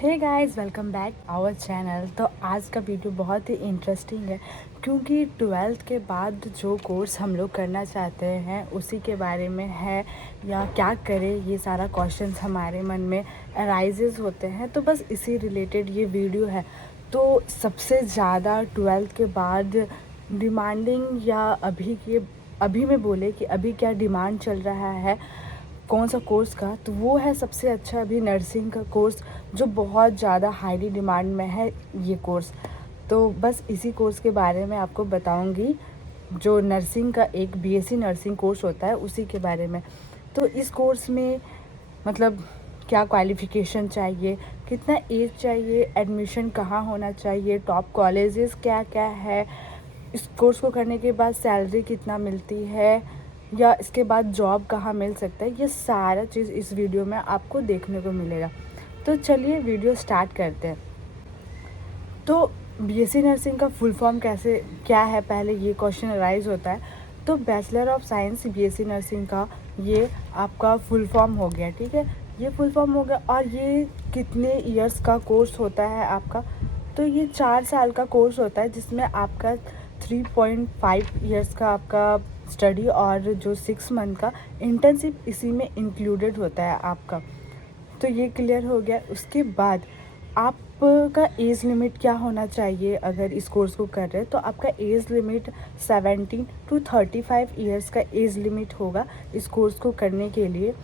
Hey guys, welcome back our channel. तो आज का वीडियो बहुत ही इंटरेस्टिंग है क्योंकि ट्वेल्थ के बाद जो कोर्स हम लोग करना चाहते हैं उसी के बारे में है, या क्या करें, ये सारा क्वेश्चंस हमारे मन में अराइजेस होते हैं। तो बस इसी रिलेटेड ये वीडियो है। तो सबसे ज़्यादा ट्वेल्थ के बाद डिमांडिंग, या अभी में बोले कि अभी क्या डिमांड चल रहा है कौन सा कोर्स का, तो वो है सबसे अच्छा अभी नर्सिंग का कोर्स, जो बहुत ज़्यादा हाईली डिमांड में है ये कोर्स। तो बस इसी कोर्स के बारे में आपको बताऊंगी, जो नर्सिंग का एक बीएससी नर्सिंग कोर्स होता है उसी के बारे में। तो इस कोर्स में मतलब क्या क्वालिफ़िकेशन चाहिए, कितना एज चाहिए, एडमिशन कहाँ होना चाहिए, टॉप कॉलेजेस क्या क्या है, इस कोर्स को करने के बाद सैलरी कितना मिलती है, या इसके बाद जॉब कहाँ मिल सकता है, ये सारा चीज़ इस वीडियो में आपको देखने को मिलेगा। तो चलिए वीडियो स्टार्ट करते हैं। तो बीएससी नर्सिंग का फुल फॉर्म क्या है, पहले ये क्वेश्चन अराइज होता है। तो bachelor of science BSc nursing का ये आपका फुल फॉर्म हो गया, ठीक है, ये फुल फॉर्म हो गया। और ये कितने इयर्स का कोर्स होता है आपका, तो ये 4 साल का कोर्स होता है, जिसमें आपका 3.5 इयर्स का आपका स्टडी और जो 6 मंथ का इंटर्नशिप इसी में इंक्लूडेड होता है आपका। तो ये क्लियर हो गया। उसके बाद आपका एज लिमिट क्या होना चाहिए अगर इस कोर्स को कर रहे हैं, तो आपका एज लिमिट 17 to 35 इयर्स का एज लिमिट होगा इस कोर्स को करने के लिए।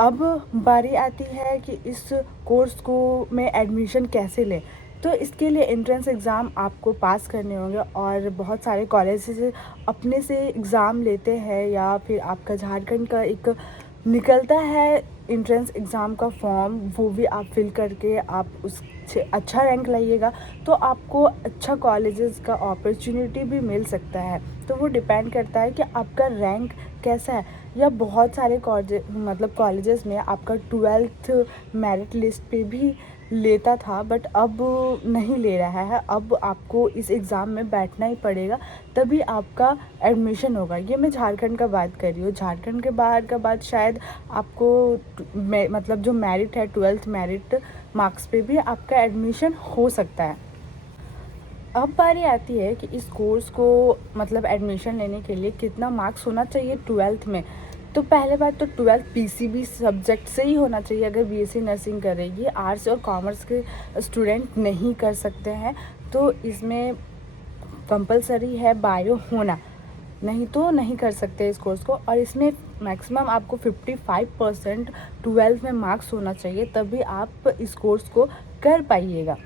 अब बारी आती है कि इस कोर्स को में एडमिशन कैसे लें। तो इसके लिए एंट्रेंस एग्ज़ाम आपको पास करने होंगे, और बहुत सारे कॉलेजेस अपने से एग्ज़ाम लेते हैं, या फिर आपका झारखंड का एक निकलता है एंट्रेंस एग्ज़ाम का फॉर्म, वो भी आप फिल करके आप उससे अच्छा रैंक लाइएगा तो आपको अच्छा कॉलेजेस का अपॉर्चुनिटी भी मिल सकता है। तो वो डिपेंड करता है कि आपका रैंक कैसा है। या बहुत सारे कॉलेजेस में आपका 12th मेरिट लिस्ट पे भी लेता था, बट अब नहीं ले रहा है। अब आपको इस एग्ज़ाम में बैठना ही पड़ेगा, तभी आपका एडमिशन होगा। ये मैं झारखंड का बात कर रही हूँ। झारखंड के बाहर का बात शायद आपको मतलब जो मेरिट है 12th मेरिट मार्क्स पे भी आपका एडमिशन हो सकता है। अब बारी आती है कि इस कोर्स को मतलब एडमिशन लेने के लिए कितना मार्क्स होना चाहिए 12th में। तो पहले बात तो 12th पीसीबी सब्जेक्ट से ही होना चाहिए अगर बीएससी नर्सिंग करेगी। आर्ट्स और कॉमर्स के स्टूडेंट नहीं कर सकते हैं, तो इसमें कंपलसरी है बायो होना, नहीं तो नहीं कर सकते इस कोर्स को। और इसमें मैक्सिमम आपको 55% 12th में मार्क्स होना चाहिए, तभी आप इस कोर्स को कर पाइएगा।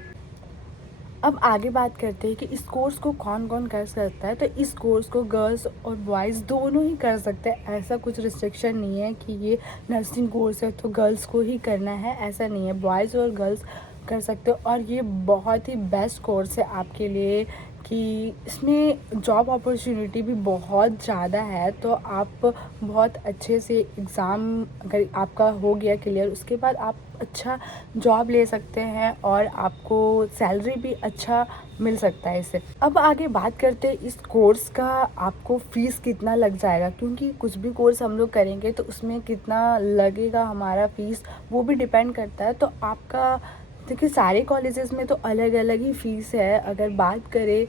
अब आगे बात करते हैं कि इस कोर्स को कौन कौन कर सकता है। तो इस कोर्स को गर्ल्स और बॉयज़ दोनों ही कर सकते हैं। ऐसा कुछ रिस्ट्रिक्शन नहीं है कि ये नर्सिंग कोर्स है तो गर्ल्स को ही करना है, ऐसा नहीं है। बॉयज़ और गर्ल्स कर सकते हो, और ये बहुत ही बेस्ट कोर्स है आपके लिए कि इसमें जॉब अपॉर्चुनिटी भी बहुत ज़्यादा है। तो आप बहुत अच्छे से एग्ज़ाम अगर आपका हो गया क्लियर, उसके बाद आप अच्छा जॉब ले सकते हैं, और आपको सैलरी भी अच्छा मिल सकता है इससे। अब आगे बात करते हैं इस कोर्स का आपको फ़ीस कितना लग जाएगा, क्योंकि कुछ भी कोर्स हम लोग करेंगे तो उसमें कितना लगेगा हमारा फ़ीस, वो भी डिपेंड करता है। तो आपका देखिए, सारे कॉलेजेस में तो अलग अलग ही फ़ीस है। अगर बात करें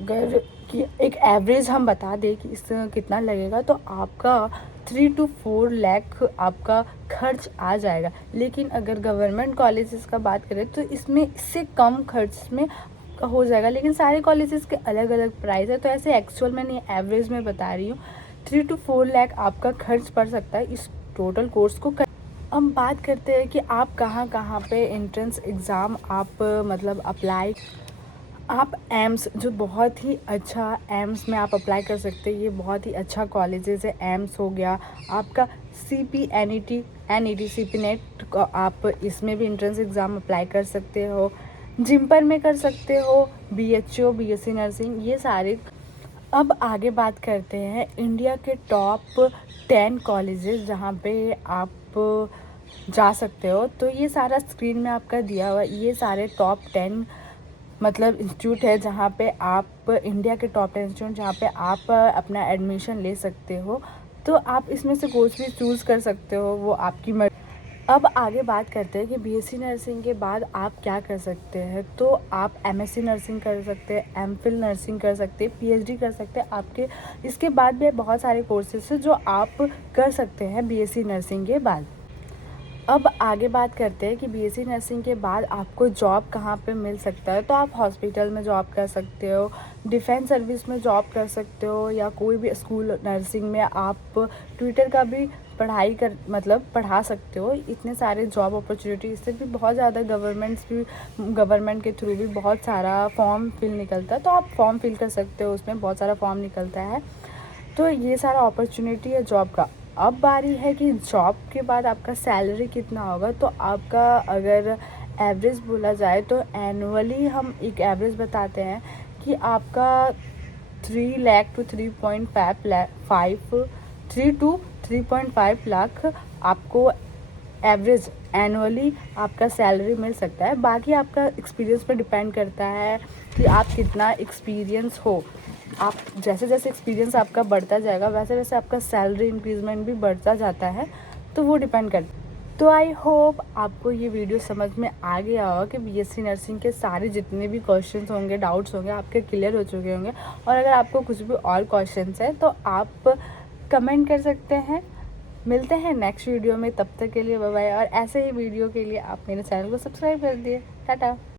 अगर कि एक एवरेज हम बता दें कि इस कितना लगेगा, तो आपका 3 to 4 लाख आपका खर्च आ जाएगा। लेकिन अगर गवर्नमेंट कॉलेजेस का बात करें तो इसमें इससे कम खर्च में हो जाएगा। लेकिन सारे कॉलेजेस के अलग अलग प्राइस है, तो ऐसे एक्चुअल में नहीं, एवरेज में बता रही हूँ। 3 to 4 लाख आपका खर्च पड़ सकता है इस टोटल कोर्स को अब बात करते हैं कि आप कहाँ कहाँ पे एंट्रेंस एग्ज़ाम आप मतलब अप्लाई। आप एम्स, जो बहुत ही अच्छा, एम्स में आप अप्लाई कर सकते हैं। ये बहुत ही अच्छा कॉलेजेस है। एम्स हो गया आपका, सीपी एनईटी सीपी नेट, आप इसमें भी एंट्रेंस एग्ज़ाम अप्लाई कर सकते हो। जिम्पर में कर सकते हो, बीएचओ बीएससी नर्सिंग, ये सारे। अब आगे बात करते हैं इंडिया के टॉप 10 कॉलेजेस जहाँ पे आप जा सकते हो। तो ये सारा स्क्रीन में आपका दिया हुआ, ये सारे टॉप 10 मतलब इंस्टीट्यूट है जहाँ पे आप, इंडिया के टॉप 10 इंस्टीट्यूट जहाँ पे आप अपना एडमिशन ले सकते हो। तो आप इसमें से कोर्स भी चूज़ कर सकते हो, वो आपकी मर्ज़ी। अब आगे बात करते हैं कि बीएससी नर्सिंग के बाद आप क्या कर सकते हैं। तो आप एमएससी नर्सिंग कर सकते हैं, एमफिल नर्सिंग कर सकते हैं, पीएचडी कर सकते हैं। आपके इसके बाद भी बहुत सारे कोर्सेज हैं जो आप कर सकते हैं बीएससी नर्सिंग के बाद। अब आगे बात करते हैं कि बीएससी नर्सिंग के बाद आपको जॉब कहाँ पे मिल सकता है। तो आप हॉस्पिटल में जॉब कर सकते हो, डिफेंस सर्विस में जॉब कर सकते हो, या कोई भी स्कूल नर्सिंग में आप ट्विटर का भी पढ़ाई कर मतलब पढ़ा सकते हो। इतने सारे जॉब अपॉर्चुनिटी, इससे भी बहुत ज़्यादा गवर्नमेंट के थ्रू भी बहुत सारा फॉर्म फिल निकलता है। तो आप फॉर्म फिल कर सकते हो, उसमें बहुत सारा फॉर्म निकलता है। तो ये सारा अपॉर्चुनिटी है जॉब का। अब बारी है कि जॉब के बाद आपका सैलरी कितना होगा। तो आपका अगर एवरेज बोला जाए तो एनुअली हम एक एवरेज बताते हैं कि आपका 3 लाख टू 3.5 लाख आपको एवरेज एनुअली आपका सैलरी मिल सकता है। बाकी आपका एक्सपीरियंस पे डिपेंड करता है कि आप कितना एक्सपीरियंस हो। आप जैसे जैसे एक्सपीरियंस आपका बढ़ता जाएगा वैसे वैसे आपका सैलरी इंक्रीजमेंट भी बढ़ता जाता है। तो वो डिपेंड करता है। तो आई होप आपको ये वीडियो समझ में आ गया होगा कि बीएससी नर्सिंग के सारे जितने भी क्वेश्चंस होंगे, डाउट्स होंगे, आपके क्लियर हो चुके होंगे। और अगर आपको कुछ भी और क्वेश्चंस है तो आप कमेंट कर सकते हैं। मिलते हैं नेक्स्ट वीडियो में, तब तक के लिए बाय बाय। और ऐसे ही वीडियो के लिए आप मेरे चैनल को सब्सक्राइब कर दिए। टाटा।